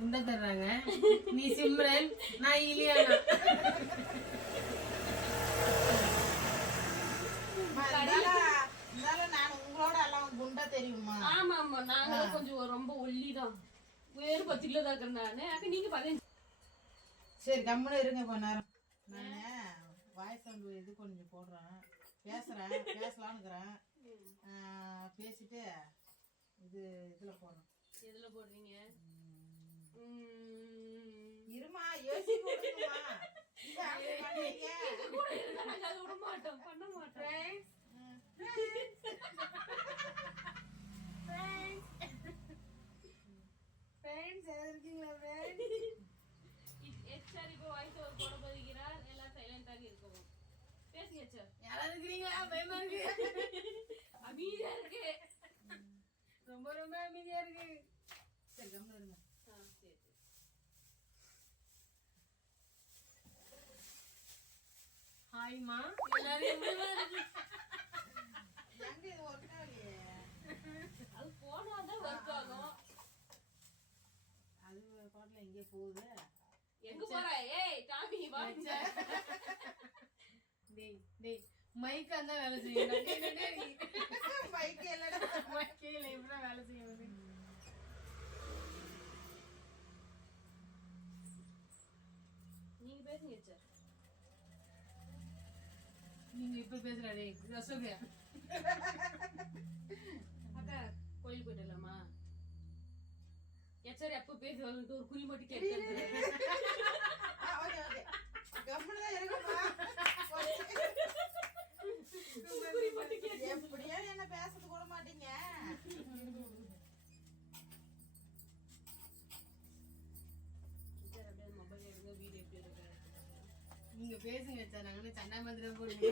முண்டை தர்றாங்க. நீ சிம்ரன், நான் இலியானா. நான் உங்களோட எல்லாம் குண்டா தெரியுமா? ஆமா ஆமா, நாங்க கொஞ்சம் ரொம்ப ஒல்லிதான். வேறு 10 கிலோ தான் இருக்கேன் நானு. அப்ப நீங்க 15. சரி கம்முன்னு இருங்க கொஞ்ச நேரம். நானு வாய்ஸ் சவுண்ட் இது கொஞ்சம் போடுறேன், பேசலாம்னுக்குறேன். பேசிட்டு இது இதுல போடுறேன். எதுல போடுறீங்க? இருமா யோசிக்க விடுங்கம்மா. விட மாட்டோம், பண்ண மாட்டோம். எச்ஆர் இப்போ வாய்ஸ் ஓவர் போட போகிறார். எல்லாம் சைலண்டாக இருக்கவும். பேசுங்க எச்ஆர். யாராவது இருக்கிறீங்களா? பயமா இருக்கு. அமைதியா இருக்கு. ரொம்ப ரொம்ப அமைதியா இருக்கு. சரி கம்முன்னு இருங்க. சரி. ஹாய்மா. எல்லாரும் எங்க இது ஒர்க் ஆகலையே? அது போனாதான் ஒர்க் ஆகும். அது பாட்டுல எங்கே போகுது? எங்க போற? ஏய் டாமி வா. டேய் மைக் அந்த வேலை செய்யணும். மைக் இல்லடா. மைக் இல்ல, இப்படி வேலை செய்யணும். நீங்க பேசுங்க சார். நீங்க இப்ப பேசுறாடே ரசோகா. அக்கா கோயில் போயிடலாமா? எச்ஆர் எப்ப பேசுவாங்க ஒரு குறி மட்டும் கேட்கறது. ஓகே ஓகே கம்முன்னு தான் இருக்குமா. குறி மட்டும் கேட்க. எப்படியா என்ன பேசது கூட மாட்டீங்க. மொபைல் எடுங்க, வீடியோ எப்படி இருக்கு? நீங்க பேசுங்க சார், நாங்க சண்டா மந்திரம் போடுங்க.